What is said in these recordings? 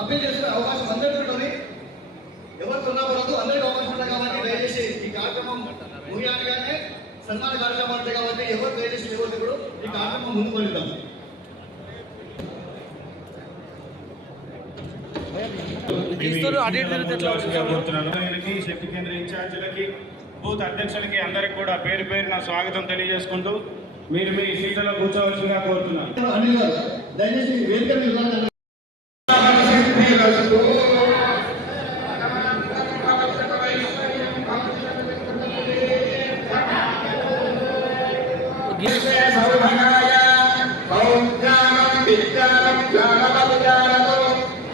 Appeal చేసుకునే అవకాశం అందరికీ ఉంటుంది ఎవరు కొన్నా పడదు అందరికీ అవకాశం ఉంటుంది కాబట్టి దయచేసి ఈ కార్యక్రమం ముగియాలి కానీ సన్మాన కార్యక్రమాలు కాబట్టి ఎవరు వేరేసి ఎవరు ఇప్పుడు ఈ కార్యక్రమం ముందుకు వెళ్తాం. శక్తి కేంద్ర అధ్యక్షులకి అందరికి కూడా పేరు పేరు నా స్వాగతం తెలియజేసుకుంటూ మీరు మీ సీట్లలో కూర్చోవలసిందిగా కోరుతున్నాను.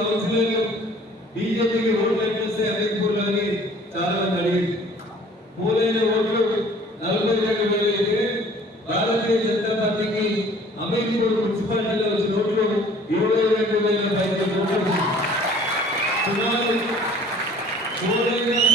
తలచలేదు బీజేపీకి ఓట్లు వేస్తే అనేక పూలని చాలా మంది అడిగింది పూలైన ఓట్లు నలభై రెండు వేలు అయితే భారతీయ జనతా పార్టీకి అమీర్పూర్ మున్సిపాలిటీలో వచ్చిన ఓట్లు ఇరవై రెండు వేల పైకి సుమారు పూలైన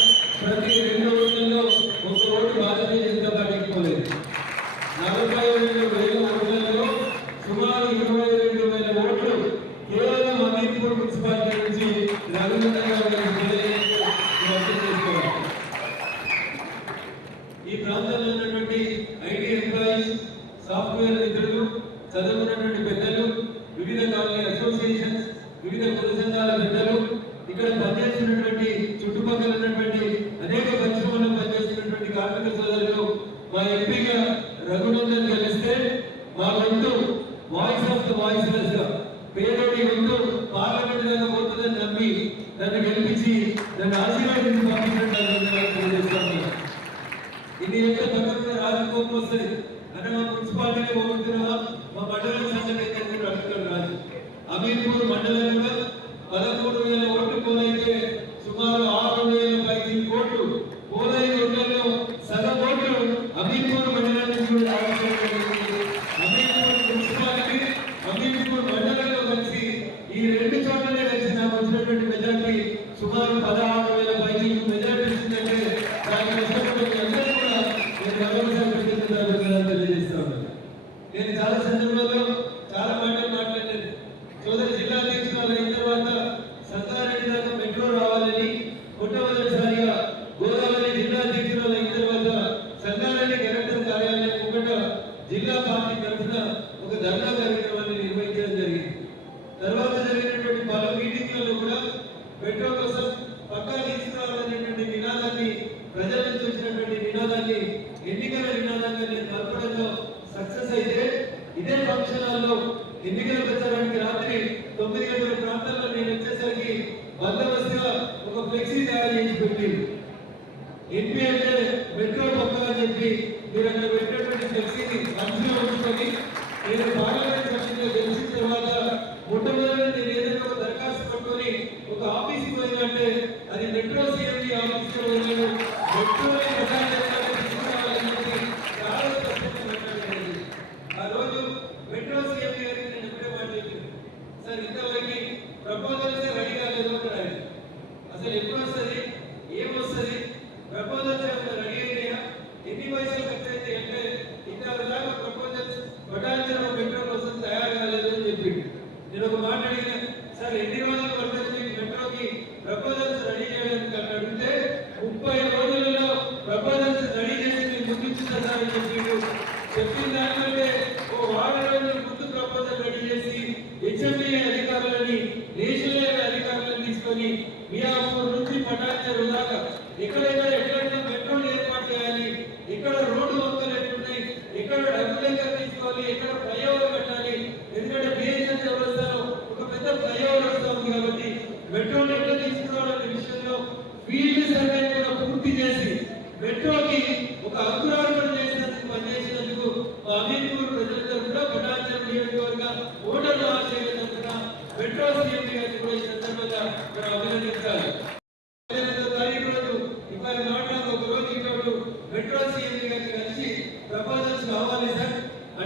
ఫ్లెక్సీ తయారు చేసి పెట్టి. ఎన్పీ అంటే మెట్రో కొత్తదని చెప్పి మీరు అక్కడ పెట్టినటువంటి ఫ్లెక్సీని మంచిగా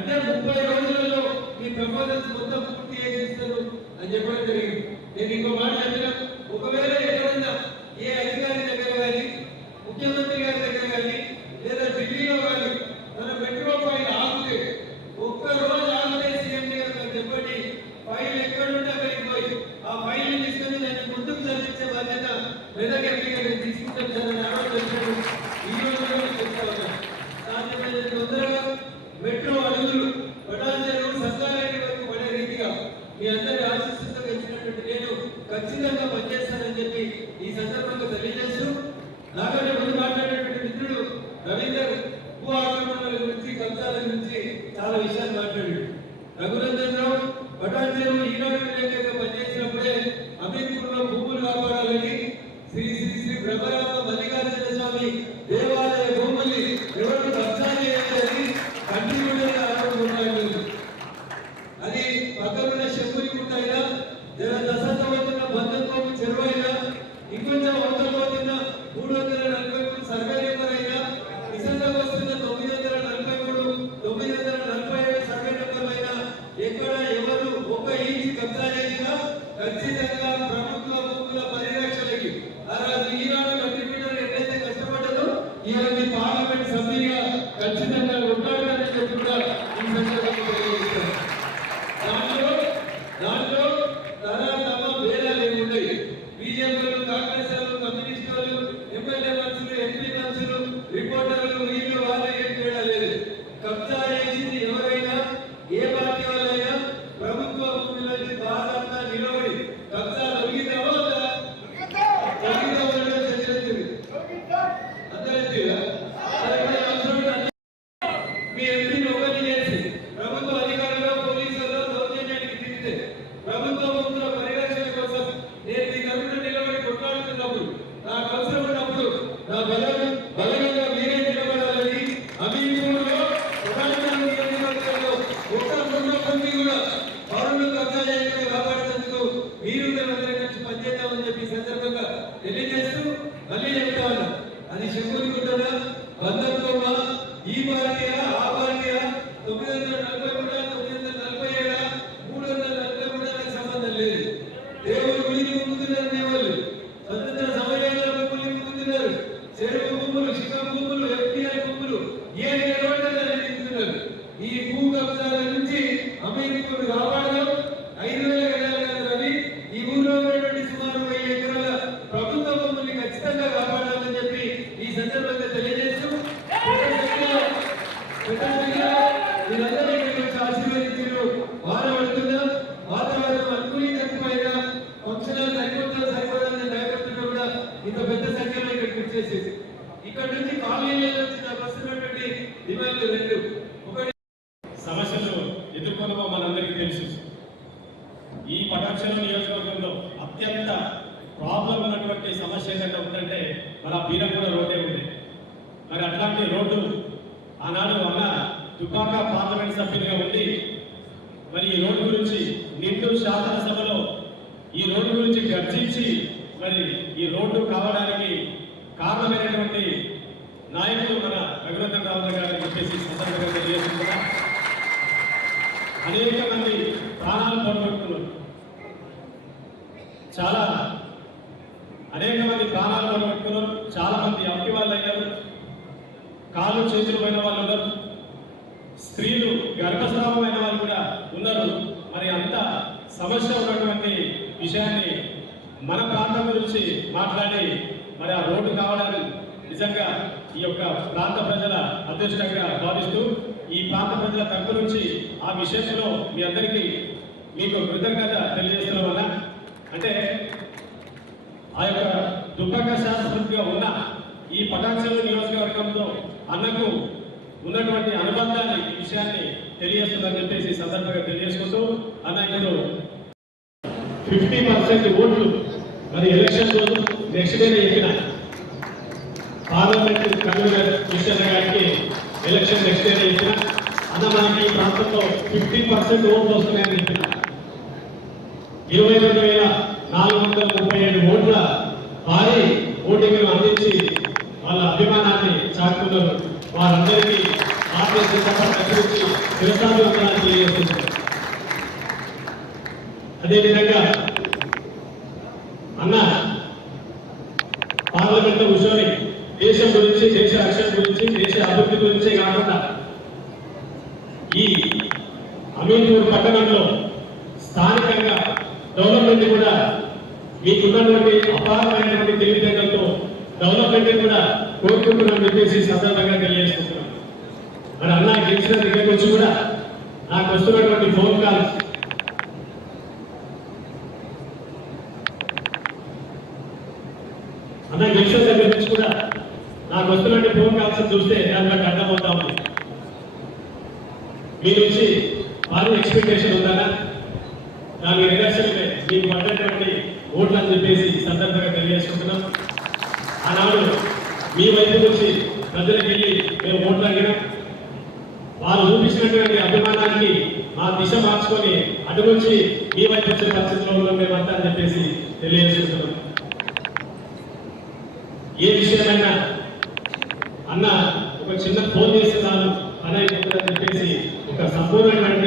అంటే ముప్పై రోజులలో ఈ ప్రపోజల్స్ మొత్తం పూర్తి చేసిస్తారు అని చెప్పడం గురించి చాలా విషయాలు మాట్లాడాడు. రఘునందన్ రావు పటాచార్యులు ఈనాడు విలేకరుగా పనిచేసినప్పుడే అమీర్పూర్లో భూములు కాపాడాలని శ్రీ శ్రీ శ్రీ బ్రహ్మరామ మల్లికార్జున స్వామి దేవాలయం చేసేసి. ఇక్కడ నుంచి కాలనీల నుంచి నాకు వస్తున్నటువంటి డిమాండ్లు రెండు. ఒకటి సమస్యలు ఎదుర్కొనమో మనందరికీ తెలుసు. ఈ పటాక్షణ నియోజకవర్గంలో అత్యంత ప్రాబ్లం ఉన్నటువంటి సమస్య ఏంటంటే ఉందంటే మన బీరంగూడ రోడ్డే ఉంది. మరి అట్లాంటి రోడ్డు ఆనాడు అన్న దుబ్బాక పార్లమెంట్ సభ్యులుగా ఉండి మరి ఈ రోడ్డు గురించి నిండు శాసనసభలో ఈ రోడ్డు గురించి గర్జించి మరి ఈ రోడ్డు కావడానికి కారణమైనటువంటి నాయకులు మన రఘునందన్ రావు గారిని చెప్పేసి సందర్భంగా తెలియజేస్తున్నారు అనేక మంది ప్రాణాలు పోగొట్టుకున్నారు చాలా అనేక మంది ప్రాణాలు పోగొట్టుకున్నారు చాలా మంది అప్పటి వాళ్ళు అయ్యారు. కాళ్ళు చేతులు పోయిన వాళ్ళు ఉన్నారు. స్త్రీలు గర్భస్రావమైన వాళ్ళు కూడా ఉన్నారు. మరి అంత సమస్య ఉన్నటువంటి విషయాన్ని మన ప్రాంతం గురించి మాట్లాడి మరి ఆ రోడ్డు కావడానికి నిజంగా ఈ యొక్క ప్రాంత ప్రజల అదృష్టంగా భావిస్తూ ఈ ప్రాంత ప్రజల తరపు నుంచి ఆ విషయంలో మీ అందరికీ మీకు కృతజ్ఞత తెలియజేస్తున్న వల్ల అంటే ఆ యొక్క దుర్భక శాస్త్రంగా ఉన్న ఈ పటాక్షలు నియోజకవర్గంతో అన్నకు ఉన్నటువంటి అనుబంధాన్ని విషయాన్ని తెలియజేస్తుందని చెప్పేసి సందర్భంగా తెలియజేసుకుంటూ అన్న ఇప్పుడు ఫిఫ్టీ పర్సెంట్ ఓట్లు మరి ఎలక్షన్ రోజు నెక్స్ట్ డే చెప్పిన పార్లమెంట్ కన్వీనర్ కృష్ణ గారికి ఎలక్షన్ నెక్స్ట్ డే చెప్పిన అన్న మనకి ఈ ప్రాంతంలో ఫిఫ్టీ పర్సెంట్ ఓట్లు వస్తున్నాయని చెప్పిన ఇరవై రెండు వేల నాలుగు వందల ముప్పై ఏడు ఓట్ల భారీ ఓటింగ్ను అందించి వాళ్ళ అభిమానాన్ని చాటుకున్నారు. వారందరికీ భారతీయ జనతా పార్టీ గురించి అదేవిధంగా పార్లమెంట్ కూర్చొని దేశం గురించి దేశ రక్షణ గురించి దేశ అభివృద్ధి గురించే కాకుండా ఈ అమీర్పూర్ పట్టణంలో స్థానికంగా డెవలప్మెంట్ కూడా మీకున్నటువంటి అపారమైనటువంటి తెలివితేటలతో డెవలప్మెంట్ కూడా కోరుకుంటున్నాను చెప్పేసి సందర్భంగా తెలియజేసుకుంటున్నాను. మరి అన్న గెలిచిన దగ్గరికి వచ్చి కూడా నాకు వస్తున్నటువంటి ఫోన్ కాల్స్ అన్న గెలిచిన దగ్గర నుంచి కూడా నాకు వస్తున్నట్టు ఫోన్ కాల్స్ చూస్తే దాంట్లో అర్థమవుతా ఉంది. మీ నుంచి భారీ ఎక్స్పెక్టేషన్ ఉందా నాకు నిదర్శనమే మీకు పడ్డటువంటి ఓట్లు అని చెప్పేసి సందర్భంగా తెలియజేసుకుంటున్నాం. ఆనాడు మీ వైపు నుంచి ప్రజలకు వెళ్ళి మేము ఓట్లు అడిగినాం. వారు చూపించినటువంటి అభిమానానికి మా దిశ మార్చుకొని అటు నుంచి మీ వైపు వచ్చే పరిస్థితిలో ఉన్నాం మేమంతా అని చెప్పేసి తెలియజేసుకుంటున్నాం. ఏ అన్న ఒక చిన్న ఫోన్ చేస్తున్నాను పని చెప్పేసి ఒక సంపూర్ణమైన